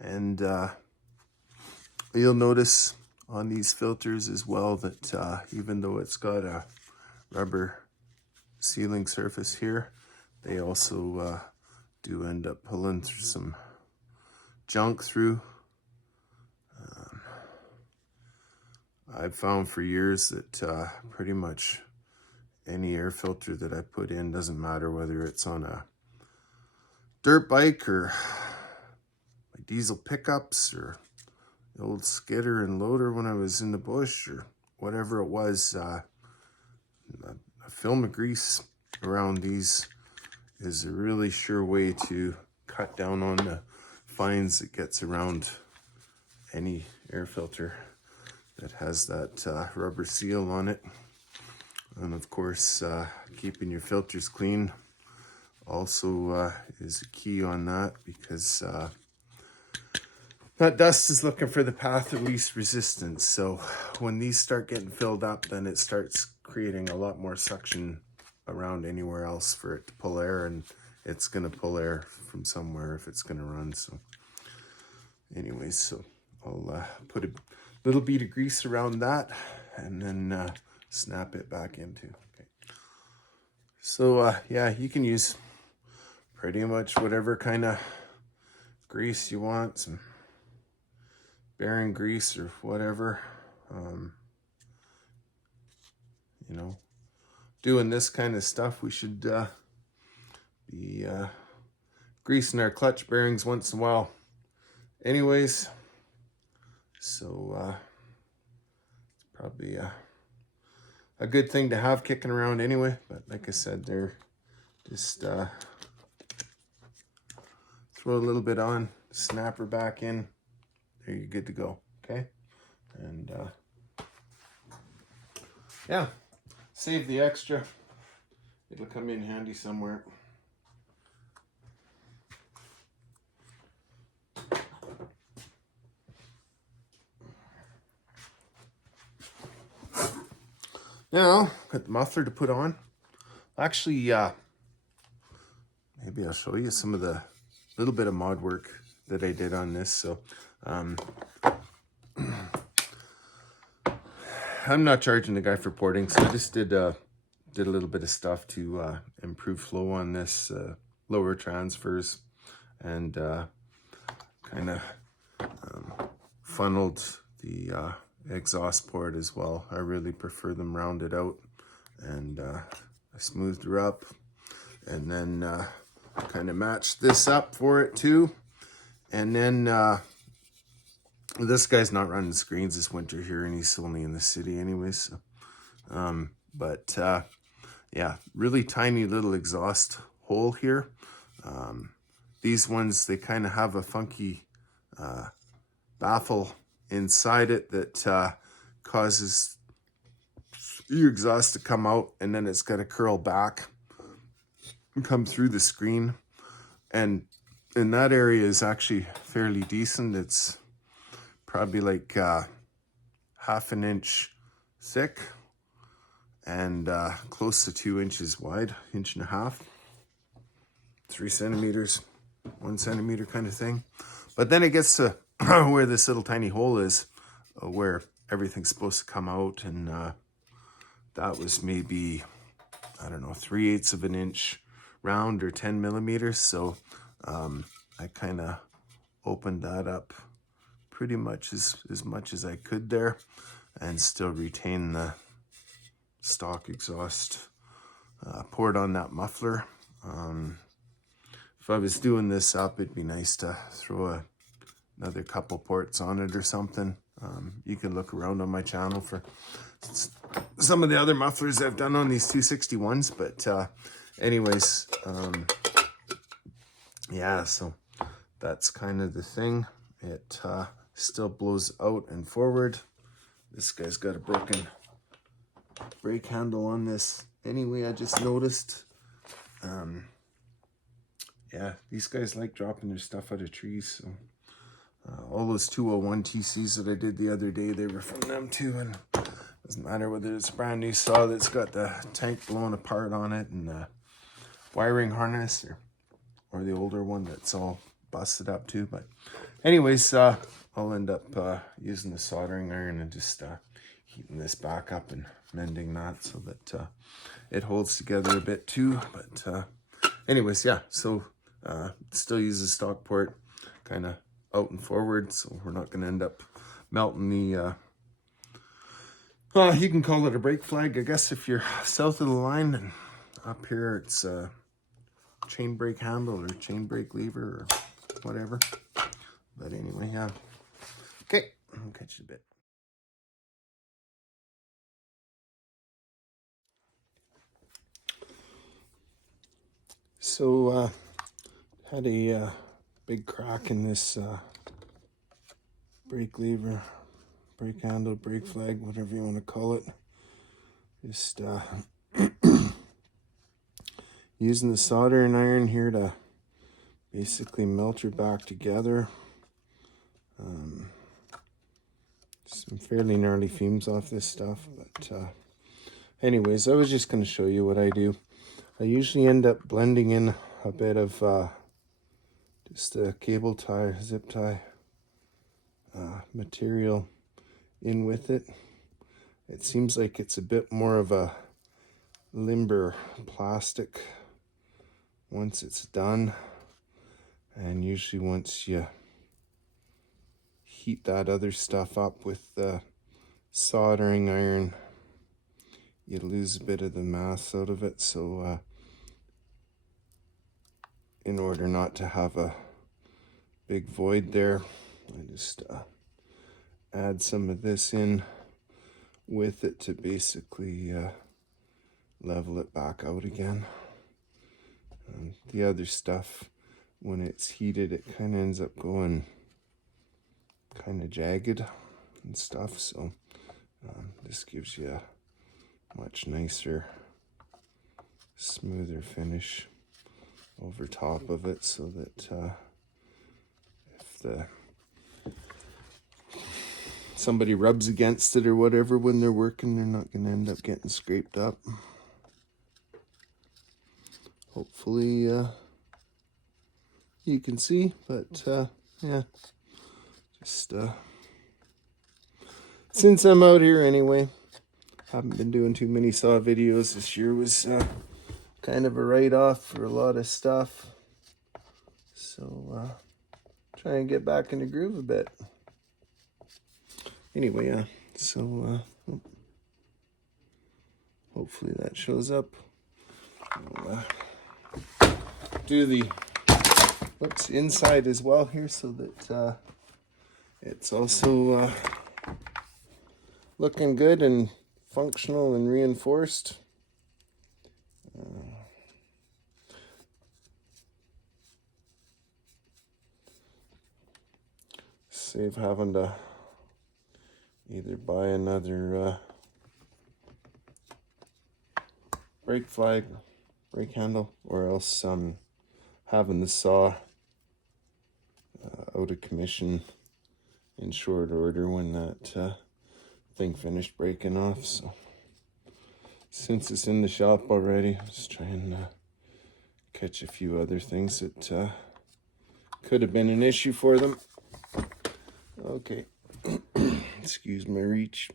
And you'll notice on these filters as well that even though it's got a rubber sealing surface here, they also do end up pulling through some junk through. I've found for years that pretty much any air filter that I put in, doesn't matter whether it's on a dirt bike or my diesel pickups or the old skidder and loader when I was in the bush or whatever it was, a film of grease around these is a really sure way to cut down on the fines that gets around any air filter that has that rubber seal on it. And of course, keeping your filters clean also is a key on that, because that dust is looking for the path of least resistance. So when these start getting filled up, then it starts creating a lot more suction around anywhere else for it to pull air, and it's going to pull air from somewhere if it's going to run. So anyways, so I'll put a little bead of grease around that and then snap it back into. Okay. So yeah, you can use pretty much whatever kind of grease you want, some bearing grease or whatever. You know, doing this kind of stuff, we should be greasing our clutch bearings once in a while anyways. So it's probably a good thing to have kicking around anyway. But like I said, they're just throw a little bit on, snap her back in, there you're good to go. Okay. And yeah, save the extra, it'll come in handy somewhere. Now, got the muffler to put on. Actually, maybe I'll show you some of the little bit of mod work that I did on this. So, I'm not charging the guy for porting, so I just did a little bit of stuff to improve flow on this, lower transfers, and kind of funneled the exhaust port as well. I really prefer them rounded out, and I smoothed her up, and then kind of matched this up for it too. And then this guy's not running screens this winter here, and he's only in the city anyways. So, but yeah, really tiny little exhaust hole here. These ones, they kind of have a funky baffle inside it that causes your exhaust to come out, and then it's got to curl back and come through the screen. And in that area is actually fairly decent. It's probably like half an inch thick and close to 2 inches wide, 1.5 inches, 3 centimeters, 1 centimeter kind of thing. But then it gets to where this little tiny hole is, where everything's supposed to come out, and that was maybe, I don't know, 3/8 of an inch round or 10 millimeters. So I kind of opened that up pretty much as much as I could there, and still retain the stock exhaust port on that muffler. If I was doing this up, it'd be nice to throw another couple ports on it or something. You can look around on my channel for some of the other mufflers I've done on these 261s, but anyways, yeah, so that's kind of the thing. It still blows out and forward. This guy's got a broken brake handle on this anyway, I just noticed. Yeah, these guys like dropping their stuff out of trees, so all those 201 TCs that I did the other day, they were from them too. And it doesn't matter whether it's a brand new saw that's got the tank blown apart on it and the wiring harness, or the older one that's all busted up too. But anyways, I'll end up using the soldering iron and just heating this back up and mending that so that it holds together a bit too. But anyways, yeah, so still use the stock port kind of out and forward, so we're not going to end up melting the you can call it a brake flag, I guess, if you're south of the line, and up here it's a chain brake handle or chain brake lever or whatever. But anyway, yeah. Okay, I'll catch you in a bit. So, had a big crack in this brake lever, brake handle, brake flag, whatever you want to call it. Just using the soldering iron here to basically melt her back together. Some fairly gnarly fumes off this stuff, but anyways, I was just going to show you what I do. I usually end up blending in a bit of just a cable tie, zip tie material in with it. It seems like it's a bit more of a limber plastic once it's done, and usually once you heat that other stuff up with the soldering iron, you lose a bit of the mass out of it. So in order not to have a big void there, I just add some of this in with it to basically level it back out again. And the other stuff, when it's heated, it kind of ends up going kind of jagged and stuff, so this gives you a much nicer, smoother finish over top of it, so that if somebody rubs against it or whatever when they're working, they're not going to end up getting scraped up. Hopefully you can see, but yeah, just since I'm out here anyway, haven't been doing too many saw videos. This year was kind of a write-off for a lot of stuff, so try and get back in the groove a bit. Anyway, yeah, so hopefully that shows up. I'll do the inside as well here, so that it's also looking good and functional and reinforced. Save having to either buy another brake flag, brake handle, or else having the saw out of commission in short order when that thing finished breaking off. So since it's in the shop already, I'm just trying to catch a few other things that could have been an issue for them. Okay, excuse my reach.